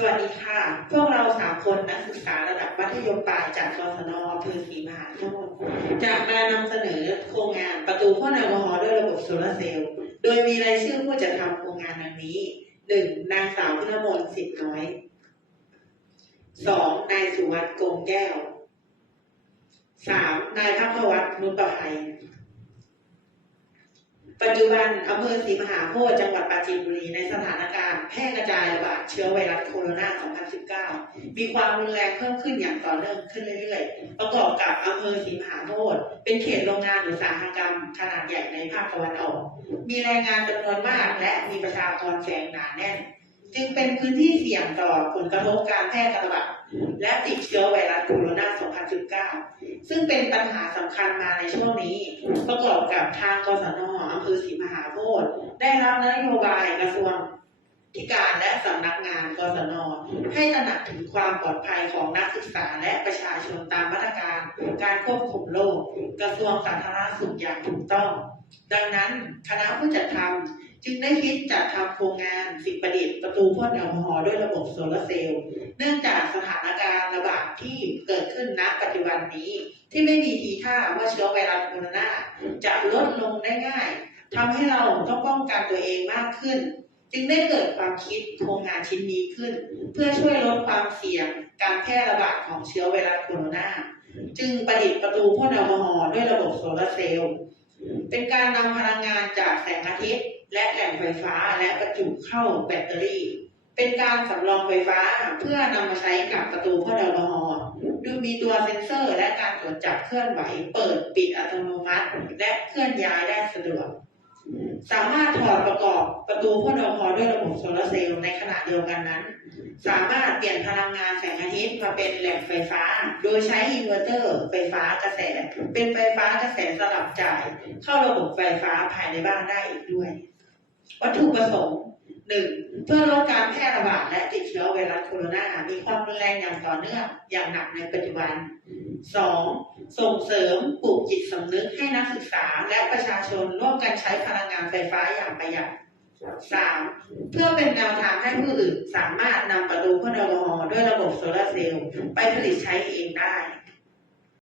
สวัสดีค่ะ พวกเราสามคนนักศึกษาระดับมัธยมปลายจากกศนอำเภอศรีมหาโพธิ์จะมานำเสนอโครงงานประตูพ่นแอลกอฮอลด้วยระบบโซลาร์เซลล์ โดยมีรายชื่อผู้จัดทำโครงงานดังนี้หนึ่งนางสาวพุทธมนต์สิทธิ์น้อยสองนายสุวัสด์โกงแก้วสามนายพักวัฒน์นุชประภัยปัจจุบันอำเภอศรีมหาโพธิ์จังหวัดปราจีนบุรีในสถาน แพร่กระจายระบาดเชื้อไวรัสโคโรนา 2019 มีความรุนแรงเพิ่มขึ้นอย่างต่อเนื่องขึ้นเรื่อยๆ ประกอบกับอำเภอศรีมหาโพธิเป็นเขตโรงงานอุตสาหกรรมขนาดใหญ่ในภาคตะวันออก มีแรงงานจำนวนมากและมีประชากรแฝงหนาแน่น จึงเป็นพื้นที่เสี่ยงต่อผลกระทบการแพร่ระบาดและติดเชื้อไวรัสโคโรนา 2019 ซึ่งเป็นปัญหาสำคัญมาในช่วงนี้ ประกอบกับทางกศนอำเภอศรีมหาโพธิ์ได้รับนโยบายกระทรวง ที่การและสำนักงานกศนให้ตระหนักถึงความปลอดภัยของนักศึกษาและประชาชนตามมาตรการการควบคุมโรคกระทรวงสาธารณสุขอย่างถูกต้อง ดังนั้นคณะผู้จัดทำจึงได้คิดจัดทำโครงงานสิ่งประดิษฐ์ประตูพ่นแอลกอฮอล์ด้วยระบบโซลาร์เซลล์เนื่องจากสถานการณ์ระบาดที่เกิดขึ้นณปัจจุบันนี้ ที่ไม่มีทีท่าว่าเชื้อไวรัสโคโรนาจะลดลงได้ง่ายทำให้เราต้องป้องกันตัวเองมากขึ้น จึงได้เกิดความคิดโครงงานชิ้นนี้ขึ้น เพื่อช่วยลดความเสี่ยงการแพร่ระบาดของเชื้อไวรัสโคโรนาจึงประดิษฐ์ประตูพ่นแอลกอฮอล์ด้วยระบบโซลาร์เซลล์เป็นการนำพลังงานจากแสงอาทิตย์ และแหล่งไฟฟ้าและประจุเข้าแบตเตอรี่ เป็นการสำรองไฟฟ้าเพื่อนำมาใช้กับประตูพ่นแอลกอฮอล์ดยมีตัวเซ็นเซอร์และการตรวจจับเคลื่อนไหว เปิดปิดอัตโนมัติ และเคลื่อนย้ายได้สะดวก สามารถถอดประกอบประตูพ่นแอลกอฮอล์ด้วยระบบโซลาร์เซลล์ในขณะเดียวกันนั้น สามารถเปลี่ยนพลังงานแสงอาทิตย์มาเป็นแหล่งไฟฟ้า โดยใช้อินเวอร์เตอร์ไฟฟ้ากระแส เป็นไฟฟ้ากระแสสลับจ่าย เข้าระบบไฟฟ้าภายในบ้านได้อีกด้วย วัตถุประสงค์ หนึ่งเพื่อลดการแพร่ระบาดและติดเชื้อไวรัสโคโรนา มีความรุนแรงอย่างต่อเนื่องอย่างหนักในปัจจุบันสองส่งเสริมปลูกจิตสำนึกให้นักศึกษาและประชาชนร่วมกันใช้พลังงานไฟฟ้าอย่างประหยัดสามเพื่อเป็นแนวทางให้ผู้อื่นสามารถนำประตูพ่นแอลกอฮอล์ด้วยระบบโซลาร์เซลล์ไปผลิตใช้เองได้